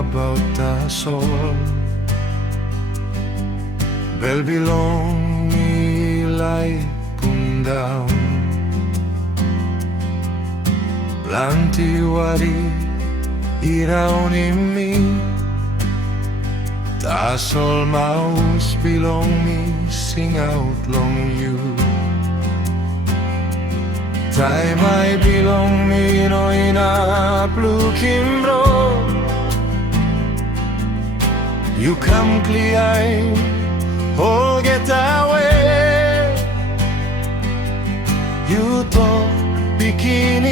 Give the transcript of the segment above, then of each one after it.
about the soul. Bel bilong ilay pundaw, lantiwari iraw ni mi, tasol maus bilong mi, sing out long you. Taim ay bilong mi no inaplukim ro, you come clear olgeta way, you tok pisin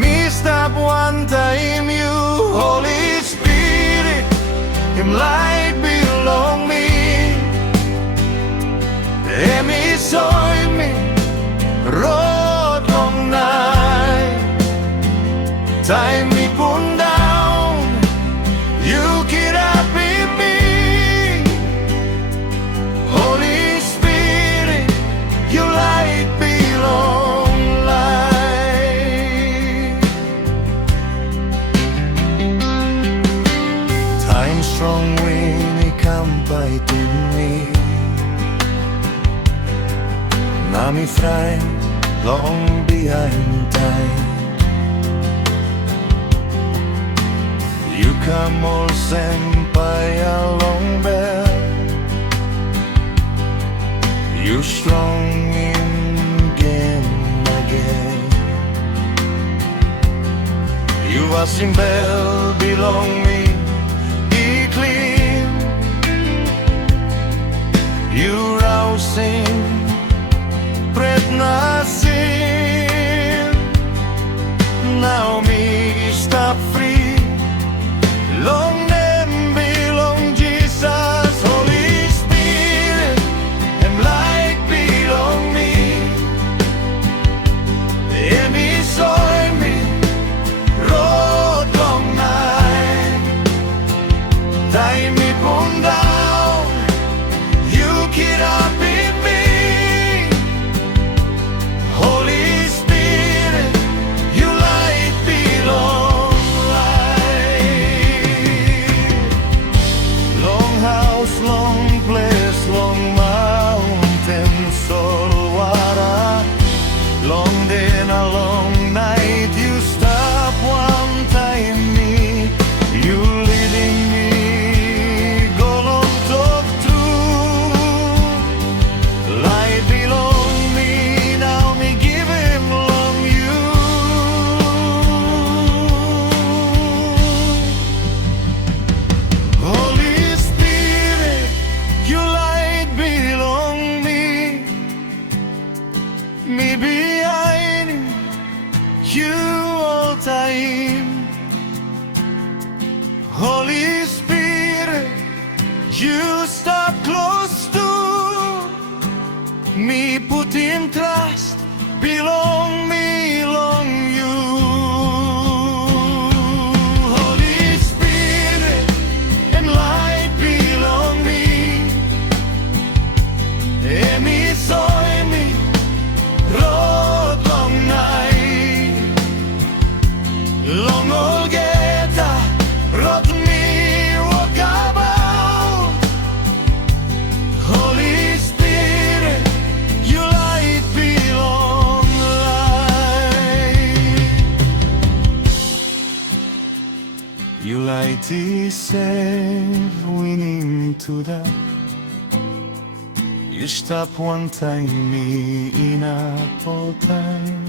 mi stap wantaim you. Holy Spirit, him light belong me, emi soy me road long night. Taim mi pun down, you kirapim me. Holy Spirit, you light belong light. Time strong when it come by to me, Nami friend long behind time. You come all senpai along bell, you strong in again. You are bell belong me, be clean. You rousing pret nasin, now me stop free. Long name belong Jesus. Holy Spirit, and like belong me, emi soy me road long night. Taim mi pun down, you kirapim me. Holy Spirit, you light belong light. Long house, long place, long mountain, sol water, long day and a long night. You stop one time me, you leading me, go long talk through. Light belong me, now me give him long you. Holy Spirit, you light belong me behind you all time. Holy Spirit, you stop close to me, put in trust, belong me, long you. Holy Spirit, and light belong me, emi soy me road long night. Long olgeta rot me walk about. Holy Spirit, you light belong light. You light is safe winning to that. You stop one time me in a full time.